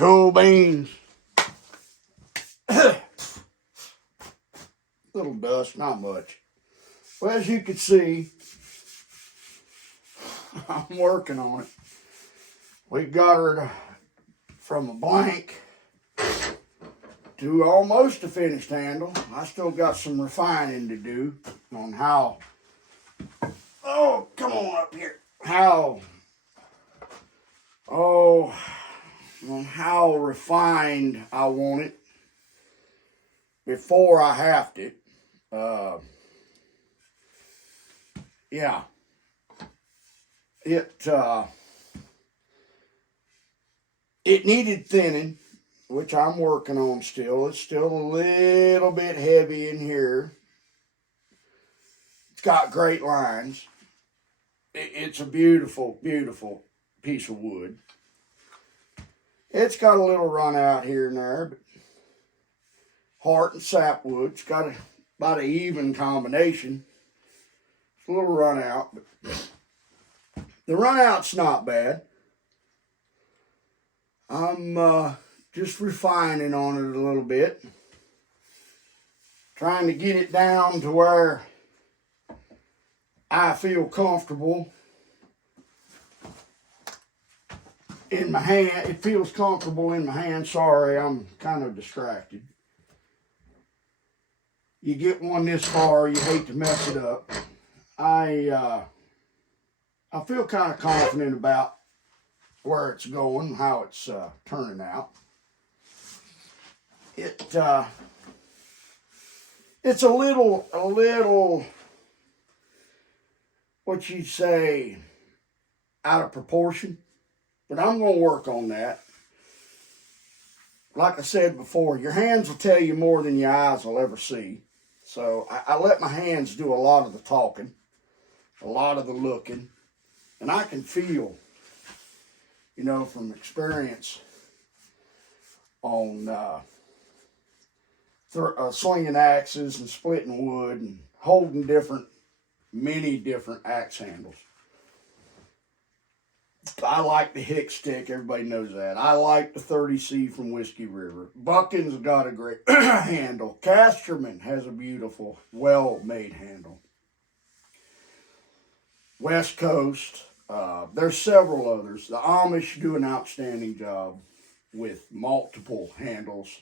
Cool beans. Little dust, not much. Well, as you can see, I'm working on it. We got her from a blank to almost a finished handle. I still got some refining to do on how, oh, come on up here. On how refined I want it before I halved it. Yeah. It needed thinning, which I'm working on still. It's still a little bit heavy in here. It's got great lines. It's a beautiful, beautiful piece of wood. It's got a little run out here and there, but heart and sapwood. It's got about an even combination. It's a little run out, but the run out's not bad. I'm just refining on it a little bit. Trying to get it down to where I feel comfortable in my hand. It feels comfortable in my hand. Sorry, I'm kind of distracted. You get one this far, you hate to mess it up. I feel kind of confident about where it's going, how it's turning out. It's a little, what you'd say, out of proportion, but I'm going to work on that. Like I said before, your hands will tell you more than your eyes will ever see. So I let my hands do a lot of the talking, a lot of the looking, and I can feel, from experience on slinging axes and splitting wood and holding many different axe handles. I like the Hick stick, everybody knows that. I like the 30C from Whiskey River. Buchan's got a great handle. Casterman has a beautiful, well-made handle. West Coast, there's several others. The Amish do an outstanding job with multiple handles.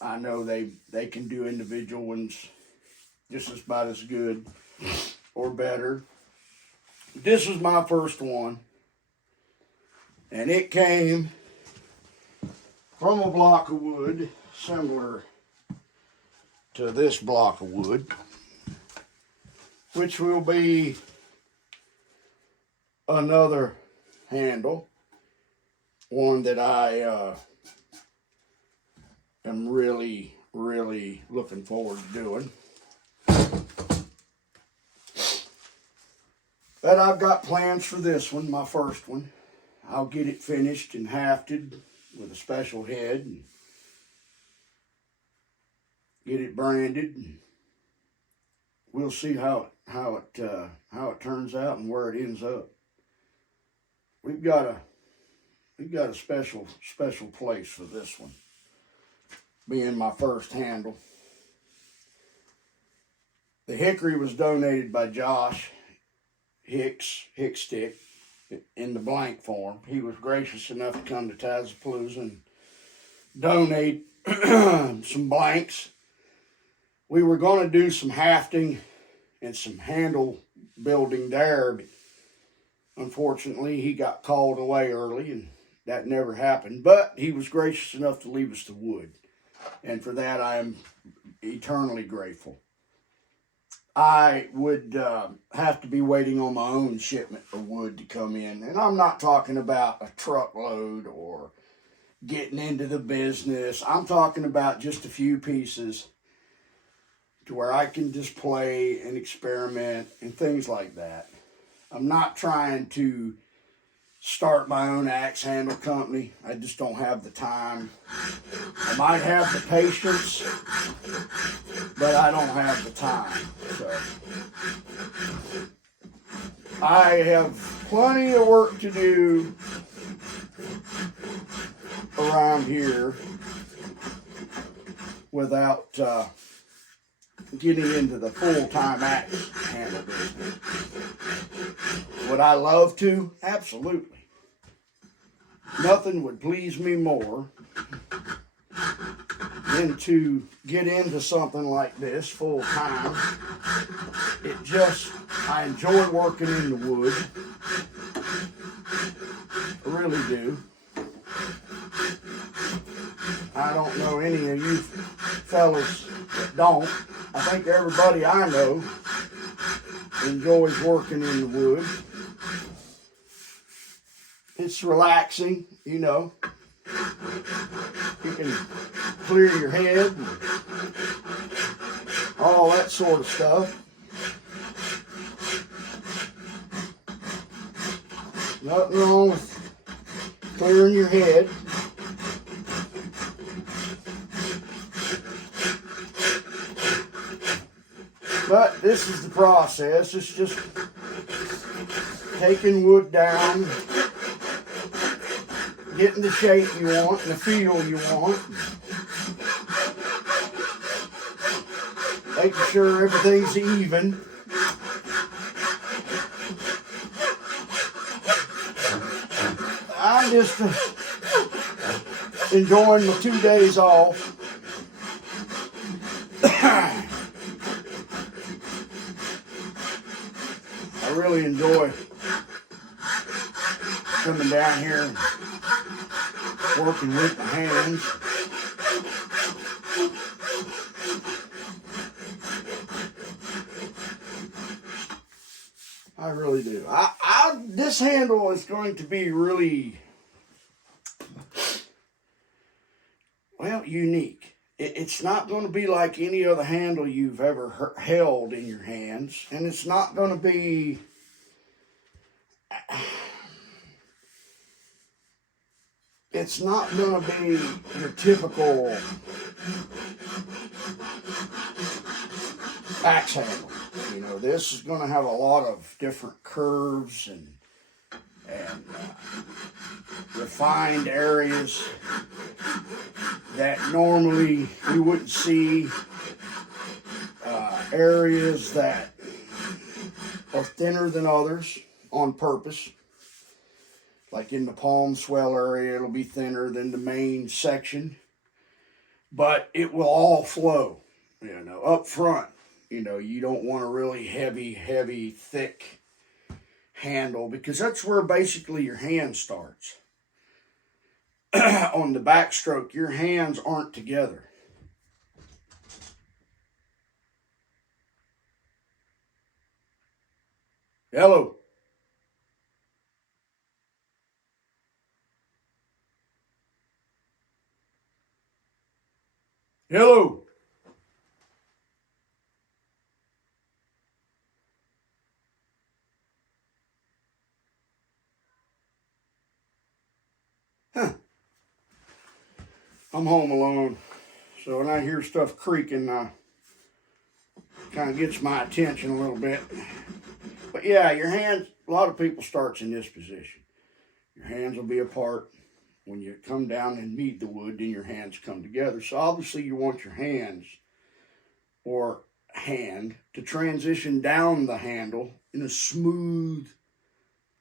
I know they can do individual ones just about as good or better. This was my first one, and it came from a block of wood similar to this block of wood, which will be another handle, one that I am really, really looking forward to doing. But I've got plans for this one, my first one. I'll get it finished and hafted with a special head and get it branded. And we'll see how it turns out and where it ends up. We've got a special place for this one, being my first handle. The hickory was donated by Josh Hickstick in the blank form. He was gracious enough to come to Tazapalooza and donate some blanks. We were going to do some hafting and some handle building there, but unfortunately he got called away early and that never happened. But he was gracious enough to leave us the wood, and for that I am eternally grateful. I would have to be waiting on my own shipment of wood to come in. And I'm not talking about a truckload or getting into the business. I'm talking about just a few pieces to where I can display and experiment and things like that. I'm not trying to start my own axe handle company. I just don't have the time. I might have the patience, but I don't have the time. So I have plenty of work to do around here without getting into the full-time axe handle business. Would I love to? Absolutely. Nothing would please me more than to get into something like this full-time. I enjoy working in the wood. I really do. I don't know any of you fellas that don't. I think everybody I know enjoys working in the wood. It's relaxing, you know. You can clear your head and all that sort of stuff. Nothing wrong with clearing your head. But this is the process. It's just taking wood down, getting the shape you want and the feel you want, making sure everything's even. I'm just enjoying my 2 days off. I really enjoy coming down here and working with my hands. I really do. This handle is going to be really, well, unique. It's not going to be like any other handle you've ever held in your hands, and it's not going to be your typical axe handle. You know, this is going to have a lot of different curves and refined areas that normally you wouldn't see, areas that are thinner than others on purpose. Like in the palm swell area, it'll be thinner than the main section, but it will all flow, you know, up front. You know, you don't want a really heavy, thick handle, because that's where basically your hand starts. On the backstroke, your hands aren't together. Hello. Hello. Huh. I'm home alone, so when I hear stuff creaking, kind of gets my attention a little bit. But yeah, your hands, a lot of people starts in this position. Your hands will be apart. When you come down and knead the wood, then your hands come together. So obviously you want your hands or hand to transition down the handle in a smooth,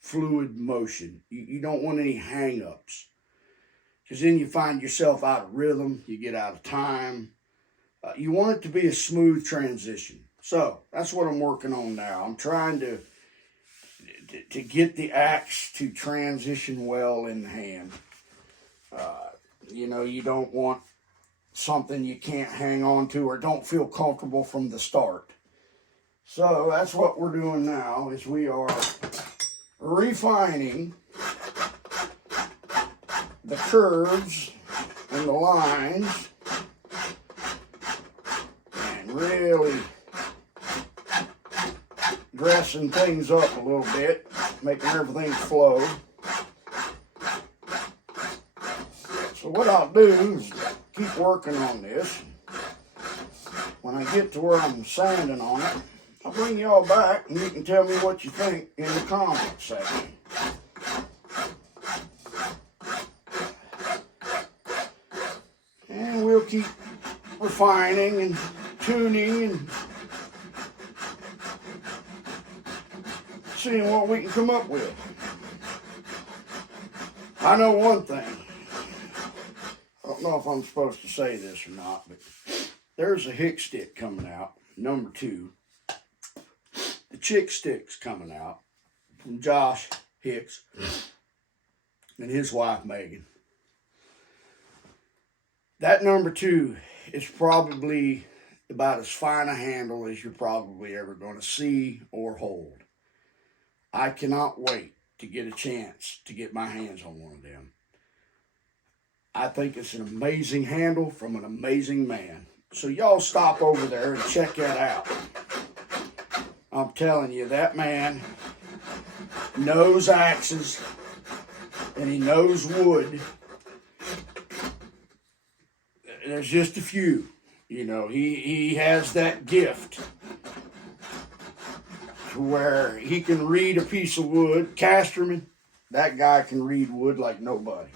fluid motion. You don't want any hang-ups, because then you find yourself out of rhythm, you get out of time. You want it to be a smooth transition. So that's what I'm working on now. I'm trying to get the axe to transition well in the hand. You know, you don't want something you can't hang on to or don't feel comfortable from the start. So that's what we're doing now, is we are refining the curves and the lines and really dressing things up a little bit, making everything flow. So what I'll do is keep working on this. When I get to where I'm sanding on it, I'll bring y'all back and you can tell me what you think in the comment section. keep refining and tuning and seeing what we can come up with. I know one thing. I don't know if I'm supposed to say this or not, but there's a hick stick coming out, number 2. The chick stick's coming out from Josh Hicks and his wife Megan. That number 2 is probably about as fine a handle as you're probably ever going to see or hold. I cannot wait to get a chance to get my hands on one of them. I think it's an amazing handle from an amazing man. So y'all stop over there and check that out. I'm telling you, that man knows axes and he knows wood. There's just a few. You know, he has that gift to where he can read a piece of wood. Casterman, that guy can read wood like nobody.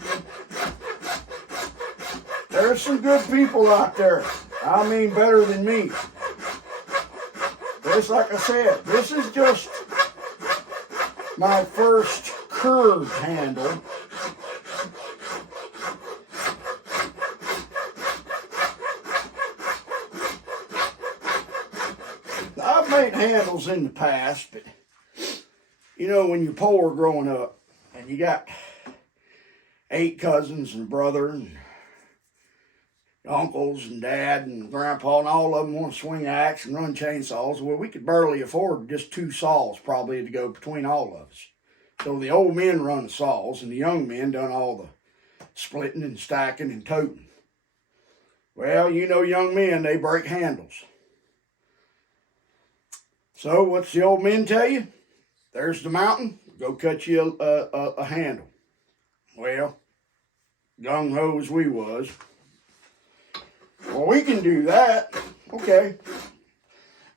There's some good people out there. I mean, better than me. But like I said, this is just my first curved handle. I've made handles in the past, but you know, when you're poor growing up and you got 8 cousins and a brother and uncles and dad and grandpa, and all of them want to swing an axe and run chainsaws. Well, we could barely afford just 2 saws probably to go between all of us. So the old men run the saws and the young men done all the splitting and stacking and toting. Well, you know, young men, they break handles. So what's the old men tell you? There's the mountain, go cut you a handle. Well, gung-ho as we was, well, we can do that. Okay.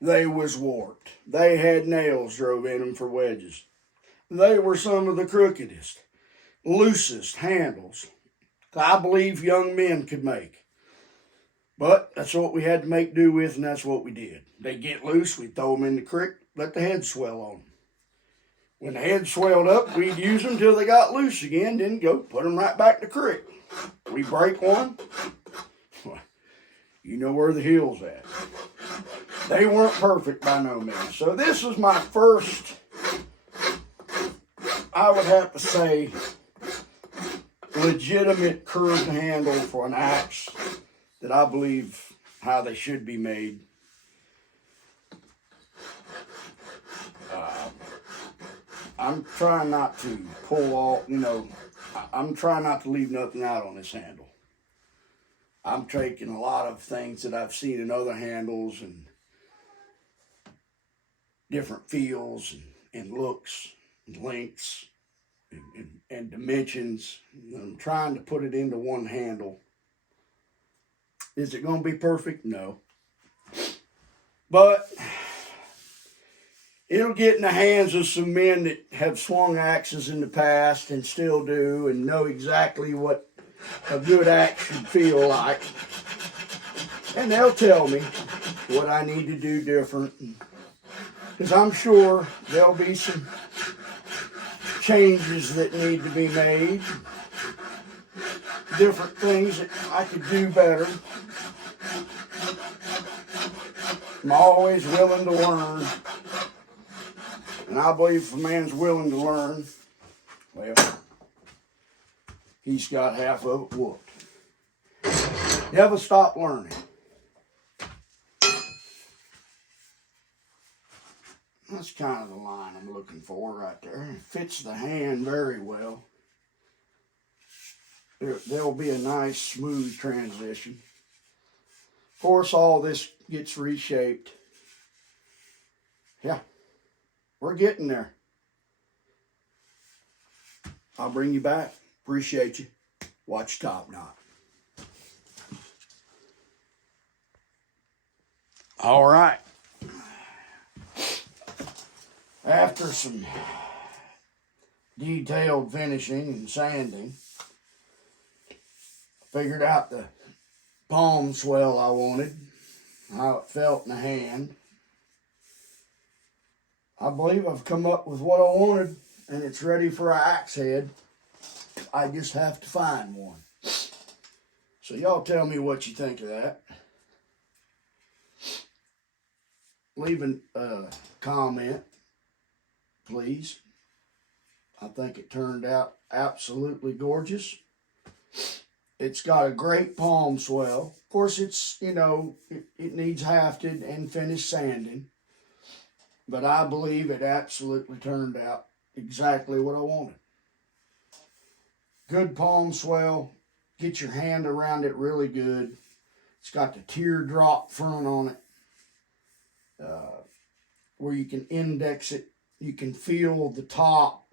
They was warped. They had nails drove in them for wedges. They were some of the crookedest, loosest handles I believe young men could make. But that's what we had to make do with, and that's what we did. They get loose, we'd throw them in the creek, let the head swell on them. When the head swelled up, we'd use them till they got loose again, then go put them right back in the creek. We break one, you know where the heel's at. They weren't perfect by no means. So this was my first, I would have to say, legitimate curved handle for an axe that I believe how they should be made. I'm trying not to pull all, you know, I'm trying not to leave nothing out on this handle. I'm taking a lot of things that I've seen in other handles and different feels and looks and lengths and dimensions. I'm trying to put it into one handle. Is it going to be perfect? No. But it'll get in the hands of some men that have swung axes in the past and still do and know exactly what a good axe should feel like. And they'll tell me what I need to do different. Because I'm sure there'll be some changes that need to be made. Different things that I could do better. I'm always willing to learn. And I believe if a man's willing to learn, well, he's got half of it whooped. Never stop learning. That's kind of the line I'm looking for right there. It fits the hand very well. There'll be a nice smooth transition. Of course, all this gets reshaped. Yeah, we're getting there. I'll bring you back. Appreciate you. Watch Top Knot. All right. After some detailed finishing and sanding, figured out the palm swell I wanted, how it felt in the hand. I believe I've come up with what I wanted, and it's ready for an axe head. I just have to find one. So y'all tell me what you think of that. Leave a comment, please. I think it turned out absolutely gorgeous. It's got a great palm swell. Of course, it's, it needs hafted and finished sanding. But I believe it absolutely turned out exactly what I wanted. Good palm swell. Get your hand around it really good. It's got the teardrop front on it, where you can index it. You can feel the top,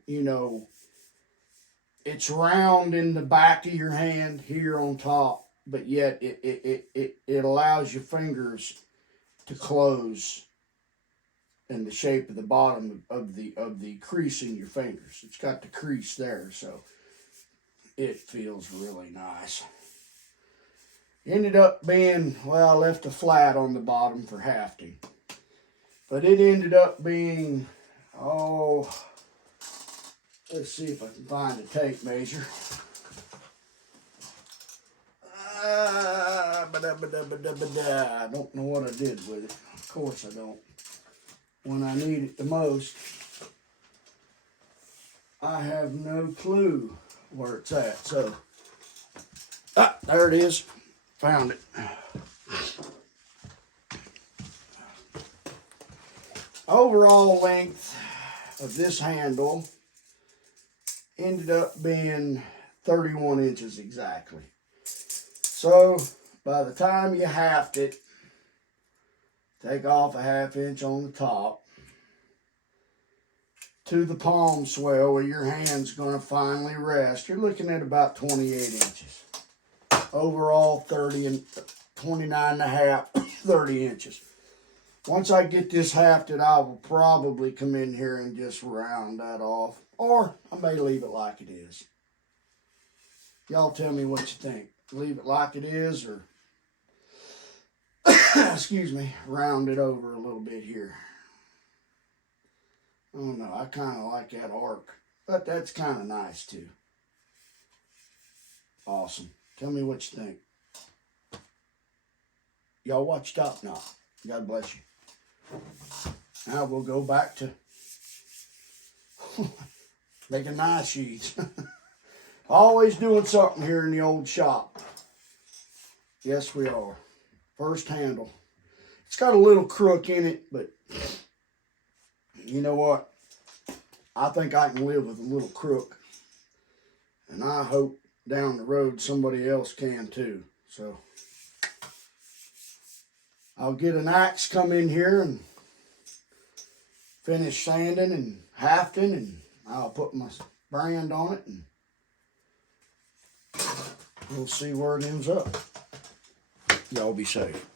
It's round in the back of your hand here on top, but yet it allows your fingers to close in the shape of the bottom of the crease in your fingers. It's got the crease there, so it feels really nice. Ended up being, well, I left a flat on the bottom for hafting, but it ended up being, let's see if I can find a tape measure. I don't know what I did with it. Of course I don't. When I need it the most, I have no clue where it's at. So, there it is. Found it. Overall length of this handle ended up being 31 inches exactly. So by the time you haft it, take off a 1/2 inch on the top to the palm swell where your hand's going to finally rest. You're looking at about 28 inches. Overall 30 and 29.5, 30 inches. Once I get this hafted, I will probably come in here and just round that off. Or I may leave it like it is. Y'all tell me what you think. Leave it like it is, or excuse me, round it over a little bit here. I don't know. I kind of like that arc, but that's kind of nice too. Awesome. Tell me what you think. Y'all watch Top Knot. God bless you. Now we'll go back to making knife sheaths. Always doing something here in the old shop. Yes, we are. First handle. It's got a little crook in it, but you know what? I think I can live with a little crook. And I hope down the road somebody else can too. So I'll get an axe, come in here and finish sanding and hafting, and I'll put my brand on it, and we'll see where it ends up. Y'all be safe.